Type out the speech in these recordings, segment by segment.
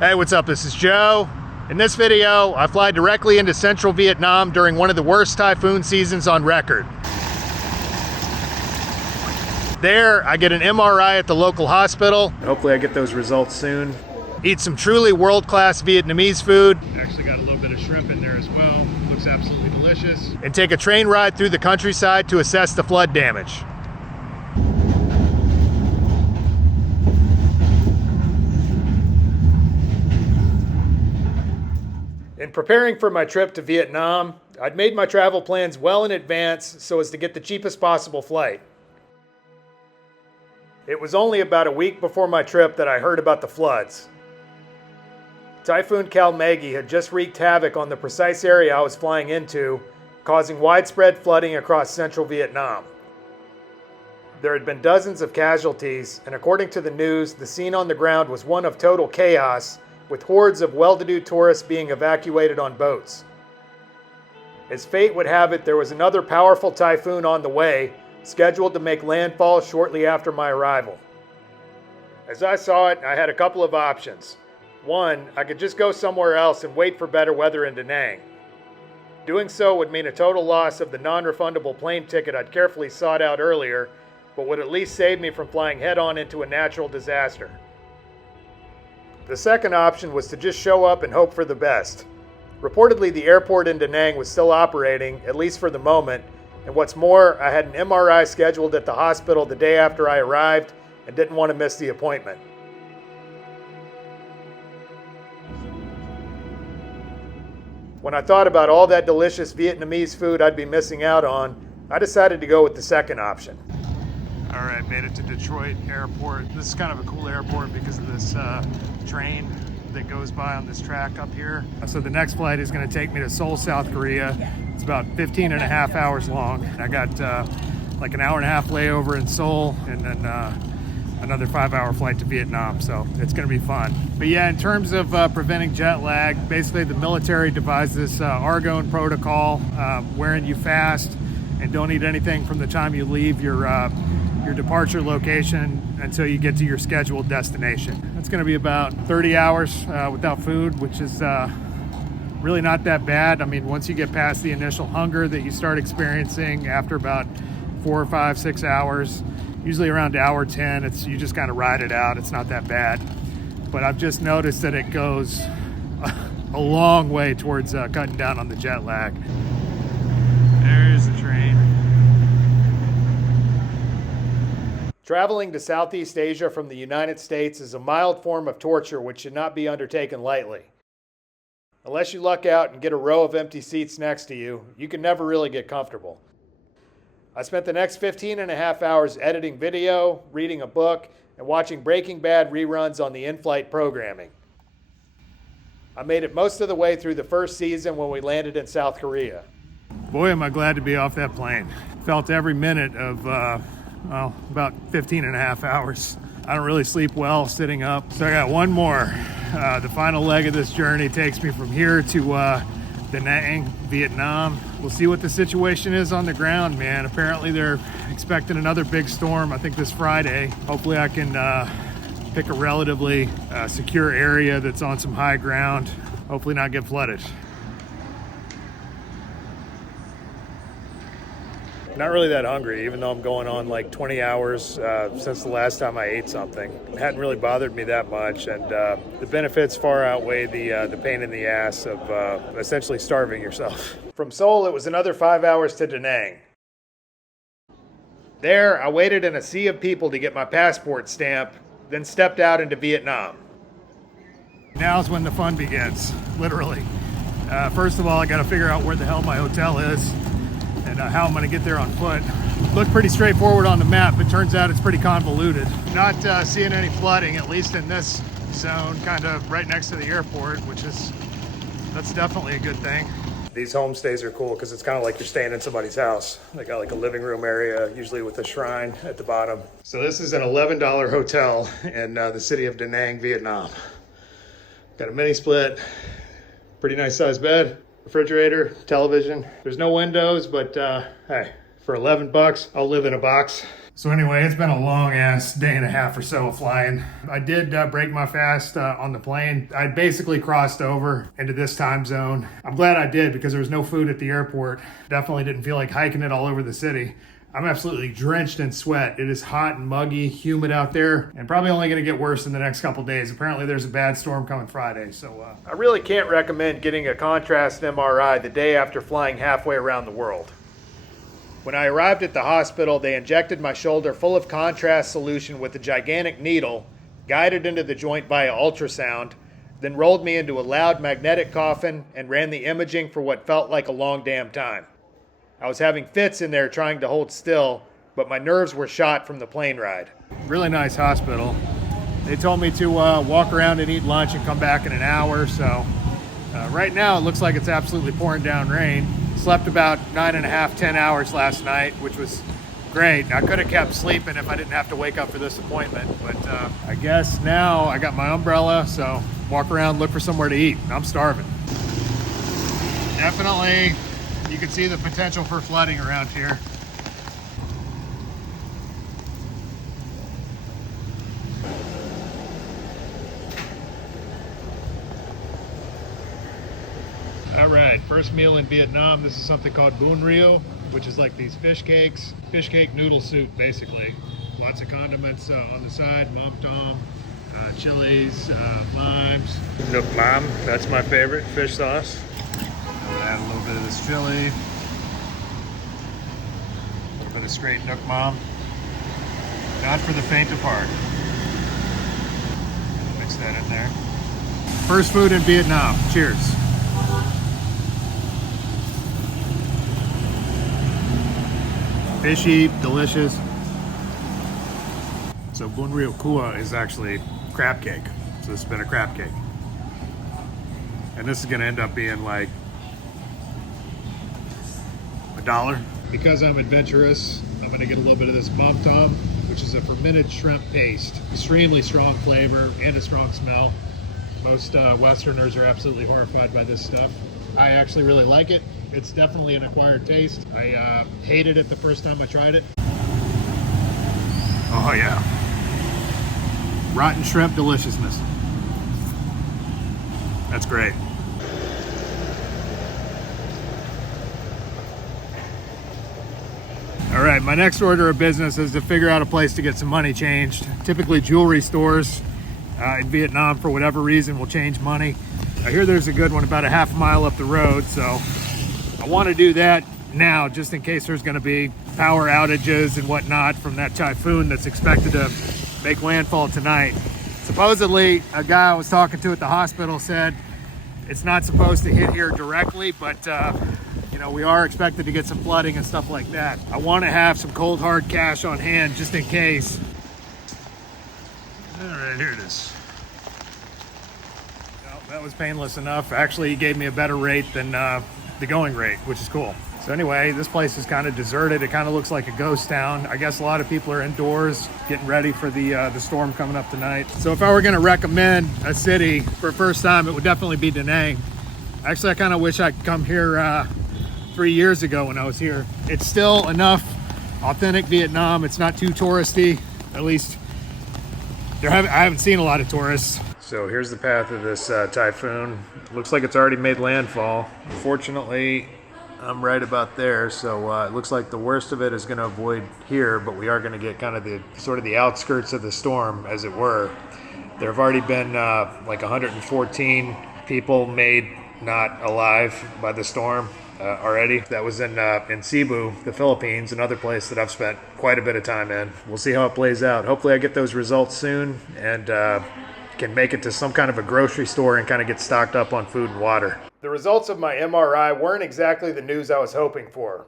Hey, what's up? This is Joe. In this video, I fly directly into Central Vietnam during one of the worst typhoon seasons on record. There, I get an MRI at the local hospital. Hopefully I get those results soon. Eat some truly world-class Vietnamese food. Actually got a little bit of shrimp in there as well. Looks absolutely delicious. And take a train ride through the countryside to assess the flood damage. In preparing for my trip to Vietnam, I'd made my travel plans well in advance so as to get the cheapest possible flight. It was only about a week before my trip that I heard about the floods. Typhoon Kalmaegi had just wreaked havoc on the precise area I was flying into, causing widespread flooding across central Vietnam. There had been dozens of casualties, and according to the news, the scene on the ground was one of total chaos, with hordes of well-to-do tourists being evacuated on boats. As fate would have it, there was another powerful typhoon on the way, scheduled to make landfall shortly after my arrival. As I saw it, I had a couple of options. One, I could just go somewhere else and wait for better weather in Da Nang. Doing so would mean a total loss of the non-refundable plane ticket I'd carefully sought out earlier, but would at least save me from flying head-on into a natural disaster. The second option was to just show up and hope for the best. Reportedly, the airport in Da Nang was still operating, at least for the moment, and what's more, I had an MRI scheduled at the hospital the day after I arrived and didn't want to miss the appointment. When I thought about all that delicious Vietnamese food I'd be missing out on, I decided to go with the second option. All right, made it to Detroit Airport. This is kind of a cool airport because of this train that goes by on this track up here. So the next flight is going to take me to Seoul, South Korea. It's about 15 and a half hours long. I got like an hour and a half layover in Seoul and then another 5-hour flight to Vietnam. So it's going to be fun. But yeah, in terms of preventing jet lag, basically the military devised this Argonne protocol wherein you fast and don't eat anything from the time you leave your departure location until you get to your scheduled destination. It's going to be about 30 hours without food, which is really not that bad. I mean, once you get past the initial hunger that you start experiencing after about 4 or 5, 6 hours, usually around hour 10, you just kind of ride it out. It's not that bad. But I've just noticed that it goes a long way towards cutting down on the jet lag. There's the train. Traveling to Southeast Asia from the United States is a mild form of torture which should not be undertaken lightly. Unless you luck out and get a row of empty seats next to you, you can never really get comfortable. I spent the next 15 and a half hours editing video, reading a book, and watching Breaking Bad reruns on the in-flight programming. I made it most of the way through the first season when we landed in South Korea. Boy, am I glad to be off that plane. Felt every minute of well, about 15 and a half hours. I don't really sleep well sitting up. So I got one more. The final leg of this journey takes me from here to Da Nang, Vietnam. We'll see what the situation is on the ground, man. Apparently they're expecting another big storm, I think this Friday. Hopefully I can pick a relatively secure area that's on some high ground. Hopefully not get flooded. Not really that hungry, even though I'm going on like 20 hours since the last time I ate something. It hadn't really bothered me that much, and the benefits far outweigh the pain in the ass of essentially starving yourself. From Seoul, it was another 5 hours to Da Nang. There, I waited in a sea of people to get my passport stamp, then stepped out into Vietnam. Now's when the fun begins, literally. First of all, I gotta figure out where the hell my hotel is and how I'm going to get there on foot. Looked pretty straightforward on the map, but turns out it's pretty convoluted. Not seeing any flooding, at least in this zone, kind of right next to the airport, that's definitely a good thing. These homestays are cool because it's kind of like you're staying in somebody's house. They got like a living room area, usually with a shrine at the bottom. So this is an $11 hotel in the city of Da Nang, Vietnam. Got a mini split, pretty nice sized bed. Refrigerator, television. There's no windows, but hey, for 11 bucks, I'll live in a box. So anyway, it's been a long ass day and a half or so of flying. I did break my fast on the plane. I basically crossed over into this time zone. I'm glad I did because there was no food at the airport. Definitely didn't feel like hiking it all over the city. I'm absolutely drenched in sweat. It is hot and muggy, humid out there, and probably only gonna get worse in the next couple days. Apparently there's a bad storm coming Friday, so I really can't recommend getting a contrast MRI the day after flying halfway around the world. When I arrived at the hospital, they injected my shoulder full of contrast solution with a gigantic needle, guided into the joint via ultrasound, then rolled me into a loud magnetic coffin and ran the imaging for what felt like a long damn time. I was having fits in there trying to hold still, but my nerves were shot from the plane ride. Really nice hospital. They told me to walk around and eat lunch and come back in an hour, so right now it looks like it's absolutely pouring down rain. Slept about 9.5, 10 hours last night, which was great. I could have kept sleeping if I didn't have to wake up for this appointment, but I guess now I got my umbrella, so walk around, look for somewhere to eat. I'm starving. Definitely, you can see the potential for flooding around here. All right, first meal in Vietnam. This is something called bún riêu, which is like these fish cakes, fish cake noodle soup, basically. Lots of condiments on the side, mom tom, chilies, limes. Nuoc mam, that's my favorite fish sauce. I'll add a little bit of this chili. A little bit of straight nuoc mam. Not for the faint of heart. Mix that in there. First food in Vietnam. Cheers. Fishy, delicious. So bún riêu cua is actually crab cake. So this has been a crab cake. And this is gonna end up being like $1. Because I'm adventurous, I'm gonna get a little bit of this mom tom, which is a fermented shrimp paste. Extremely strong flavor and a strong smell. Most Westerners are absolutely horrified by this stuff. I actually really like it. It's definitely an acquired taste. I hated it the first time I tried it. Oh yeah. Rotten shrimp deliciousness. That's great. All right, my next order of business is to figure out a place to get some money changed. Typically jewelry stores in Vietnam, for whatever reason, will change money. I hear there's a good one about a half mile up the road, so I want to do that now just in case there's going to be power outages and whatnot from that typhoon that's expected to make landfall tonight. Supposedly, a guy I was talking to at the hospital said it's not supposed to hit here directly, but you know, we are expected to get some flooding and stuff like that. I want to have some cold hard cash on hand just in case. All right, here it is. Well, that was painless enough. Actually, he gave me a better rate than the going rate, which is cool. So anyway, this place is kind of deserted. It kind of looks like a ghost town. I guess a lot of people are indoors getting ready for the storm coming up tonight. So if I were going to recommend a city for a first time, it would definitely be Da Nang. Actually, I kind of wish I could come here 3 years ago when I was here. It's still enough authentic Vietnam. It's not too touristy. At least I haven't seen a lot of tourists. So here's the path of this typhoon. Looks like it's already made landfall. Unfortunately, I'm right about there, so it looks like the worst of it is going to avoid here, but we are going to get kind of the outskirts of the storm, as it were. There have already been like 114 people made not alive by the storm already. That was in Cebu, the Philippines, another place that I've spent quite a bit of time in. We'll see how it plays out. Hopefully I get those results soon and can make it to some kind of a grocery store and kind of get stocked up on food and water. The results of my MRI weren't exactly the news I was hoping for.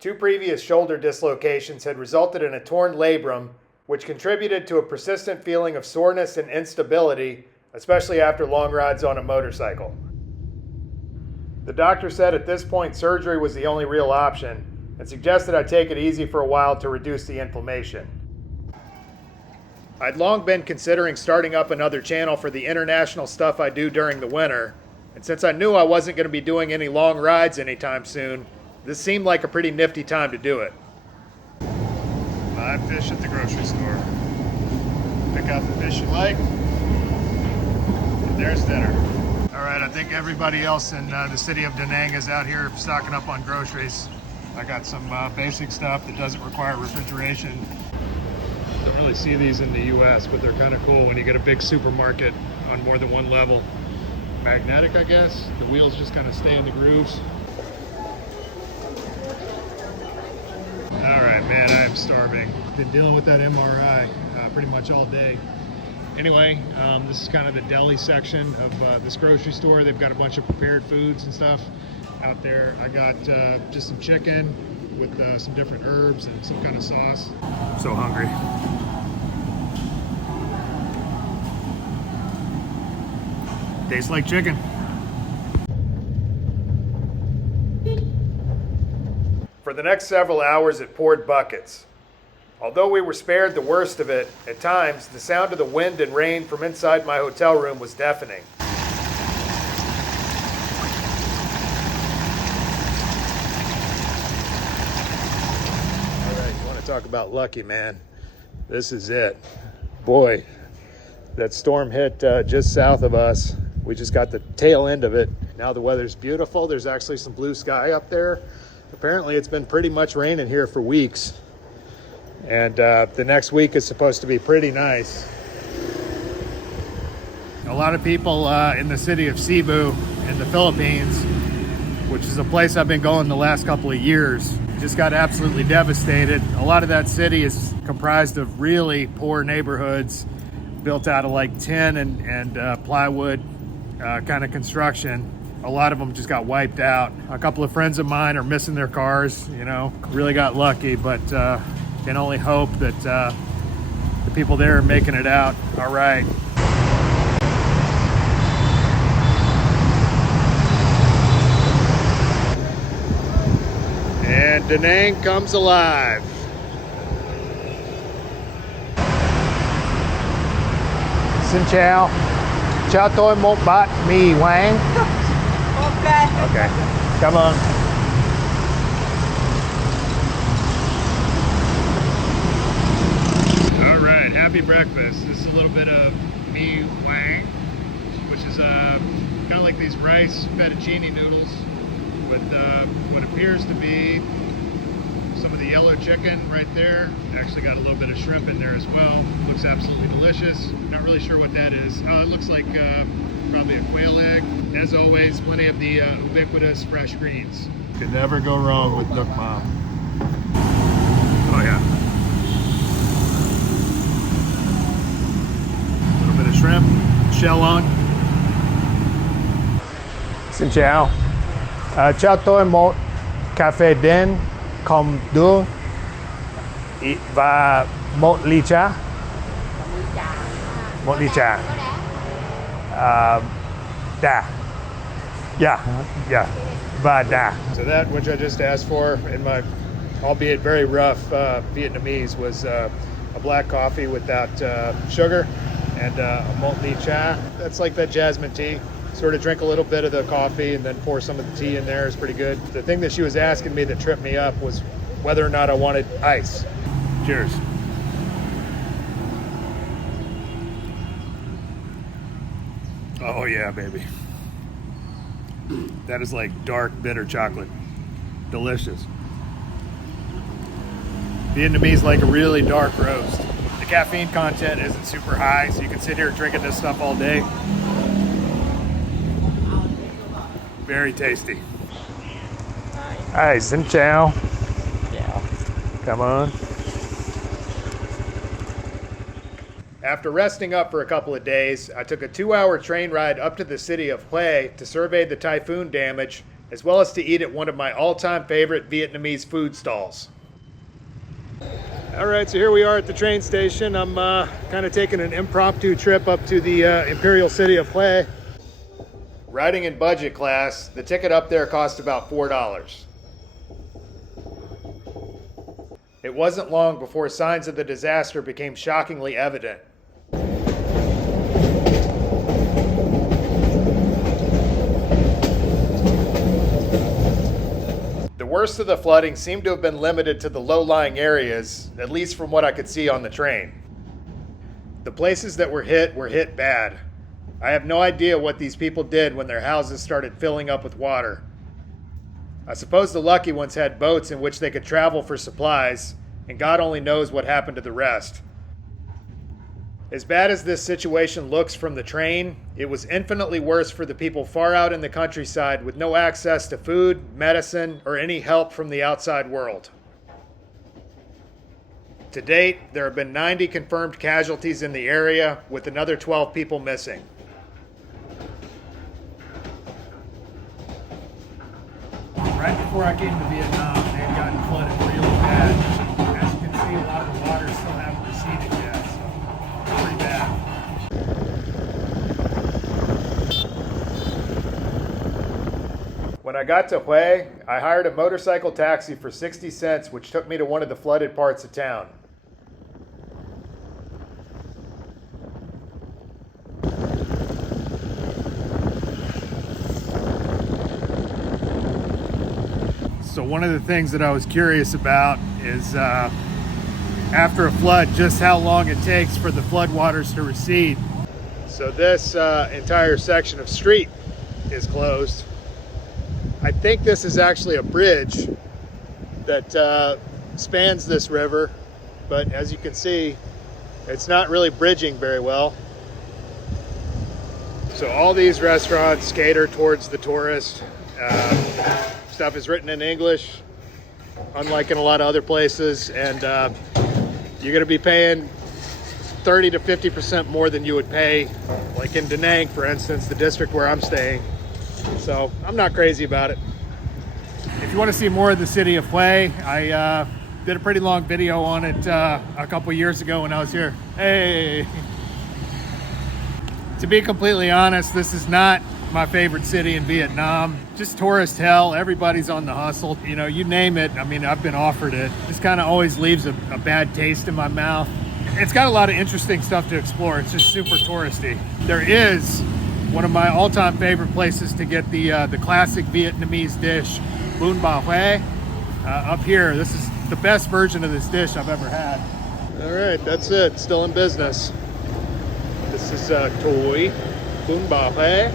2 previous shoulder dislocations had resulted in a torn labrum, which contributed to a persistent feeling of soreness and instability, especially after long rides on a motorcycle. The doctor said at this point surgery was the only real option and suggested I take it easy for a while to reduce the inflammation. I'd long been considering starting up another channel for the international stuff I do during the winter, and since I knew I wasn't going to be doing any long rides anytime soon, this seemed like a pretty nifty time to do it. My Live fish at the grocery store. Pick out the fish you like. And there's dinner. All right, I think everybody else in the city of Da Nang is out here stocking up on groceries. I got some basic stuff that doesn't require refrigeration. Don't really see these in the US, but they're kind of cool when you get a big supermarket on more than one level. Magnetic, I guess. The wheels just kind of stay in the grooves. All right, man, I am starving. Been dealing with that MRI pretty much all day. Anyway, this is kind of the deli section of this grocery store. They've got a bunch of prepared foods and stuff out there. I got just some chicken with some different herbs and some kind of sauce. I'm so hungry. Tastes like chicken. For the next several hours, it poured buckets. Although we were spared the worst of it, at times, the sound of the wind and rain from inside my hotel room was deafening. All right, you want to talk about lucky, man? This is it. Boy, that storm hit just south of us. We just got the tail end of it. Now the weather's beautiful. There's actually some blue sky up there. Apparently it's been pretty much raining here for weeks. And the next week is supposed to be pretty nice. A lot of people in the city of Cebu in the Philippines, which is a place I've been going the last couple of years, just got absolutely devastated. A lot of that city is comprised of really poor neighborhoods built out of like tin and plywood kind of construction. A lot of them just got wiped out. A couple of friends of mine are missing their cars, you know, really got lucky, but can only hope that the people there are making it out all right. And Da Nang comes alive. Xin chào. Cho tôi một bát mì Hoàng. Okay. Come on. All right, happy breakfast. This is a little bit of mi Wang, which is kind of like these rice fettuccine noodles with what appears to be some of the yellow chicken right there. Actually got a little bit of shrimp in there as well. Looks absolutely delicious. Not really sure what that is. It looks like probably a quail egg. As always, plenty of the ubiquitous fresh greens. Could never go wrong with Nook Mom. Oh yeah. A little bit of shrimp, shell on. Xin chào. Cho tôi một cà phê đen không đường và một ly trà. Một ly trà. Da. Yeah. Vada. So that, which I just asked for in my, albeit very rough Vietnamese, was a black coffee without sugar and a multi cha. That's like that jasmine tea. Sort of drink a little bit of the coffee and then pour some of the tea in there. Is pretty good. The thing that she was asking me that tripped me up was whether or not I wanted ice. Cheers. Oh yeah, baby. That is like dark, bitter chocolate. Delicious. Vietnamese like a really dark roast. The caffeine content isn't super high, so you can sit here drinking this stuff all day. Very tasty. Hi, xin chào. Come on. After resting up for a couple of days, I took a 2-hour train ride up to the city of Plight to survey the typhoon damage, as well as to eat at one of my all-time favorite Vietnamese food stalls. All right, so here we are at the train station. I'm kind of taking an impromptu trip up to the imperial city of Plight. Riding in budget class, the ticket up there cost about $4. It wasn't long before signs of the disaster became shockingly evident. The worst of the flooding seemed to have been limited to the low-lying areas, at least from what I could see on the train. The places that were hit bad. I have no idea what these people did when their houses started filling up with water. I suppose the lucky ones had boats in which they could travel for supplies, and God only knows what happened to the rest. As bad as this situation looks from the train, it was infinitely worse for the people far out in the countryside with no access to food, medicine, or any help from the outside world. To date, there have been 90 confirmed casualties in the area, with another 12 people missing. Right before I came to Vietnam, they had gotten flooded really bad. As you can see, a lot of the water still haven't receded yet, so pretty bad. When I got to Hue, I hired a motorcycle taxi for 60 cents, which took me to one of the flooded parts of town. So one of the things that I was curious about is after a flood, just how long it takes for the floodwaters to recede. So this entire section of street is closed. I think this is actually a bridge that spans this river, but as you can see, it's not really bridging very well. So all these restaurants cater towards the tourist. Stuff is written in English, unlike in a lot of other places, and you're going to be paying 30 to 50% more than you would pay, like in Da Nang, for instance, the district where I'm staying. So I'm not crazy about it. If you want to see more of the city of Hue, I did a pretty long video on it a couple years ago when I was here. Hey! To be completely honest, this is not my favorite city in Vietnam. Just tourist hell. Everybody's on the hustle. You know, you name it. I mean, I've been offered it. This kind of always leaves a bad taste in my mouth. It's got a lot of interesting stuff to explore. It's just super touristy. There is one of my all-time favorite places to get the classic Vietnamese dish, bún bò Hue, up here. This is the best version of this dish I've ever had. All right, that's it. Still in business. This is Toi bún bò Hue.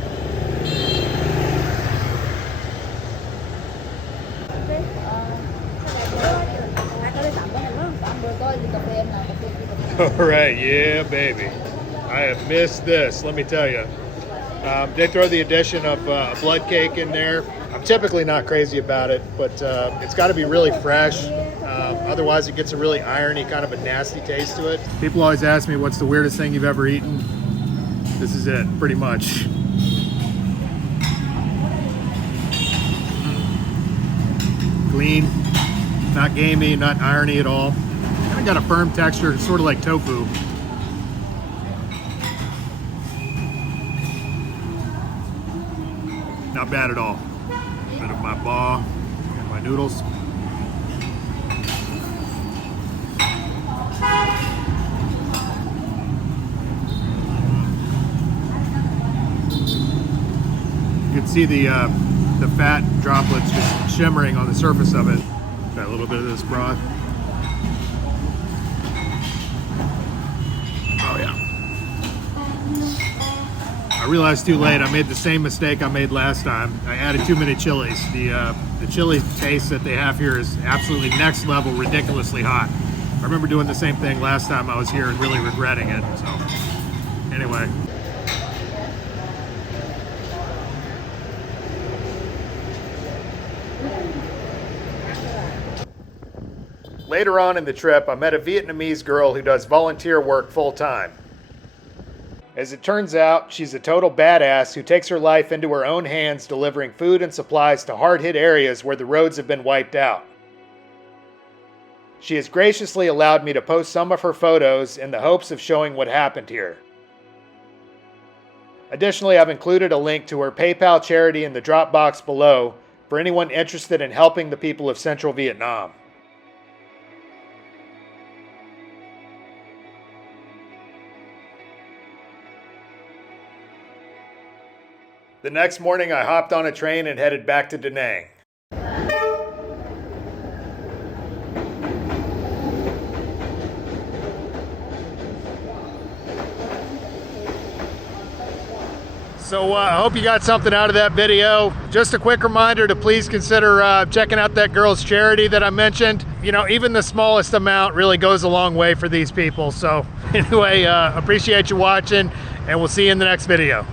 All right, yeah, baby. I have missed this, let me tell you. They throw the addition of a blood cake in there. I'm typically not crazy about it, but it's got to be really fresh. Otherwise, it gets a really irony, kind of a nasty taste to it. People always ask me, what's the weirdest thing you've ever eaten? This is it, pretty much. Clean, not gamey, not irony at all. Kind of got a firm texture, sort of like tofu. Not bad at all. Bit of my bò and my noodles. You can see the fat droplets just shimmering on the surface of it. Got a little bit of this broth. Oh yeah. I realized too late I made the same mistake I made last time. I added too many chilies. The chili taste that they have here is absolutely next level, ridiculously hot. I remember doing the same thing last time I was here and really regretting it. So anyway. Later on in the trip, I met a Vietnamese girl who does volunteer work full-time. As it turns out, she's a total badass who takes her life into her own hands delivering food and supplies to hard-hit areas where the roads have been wiped out. She has graciously allowed me to post some of her photos in the hopes of showing what happened here. Additionally, I've included a link to her PayPal charity in the drop box below for anyone interested in helping the people of Central Vietnam. The next morning, I hopped on a train and headed back to Da Nang. So I hope you got something out of that video. Just a quick reminder to please consider checking out that girl's charity that I mentioned. You know, even the smallest amount really goes a long way for these people. So anyway, appreciate you watching, and we'll see you in the next video.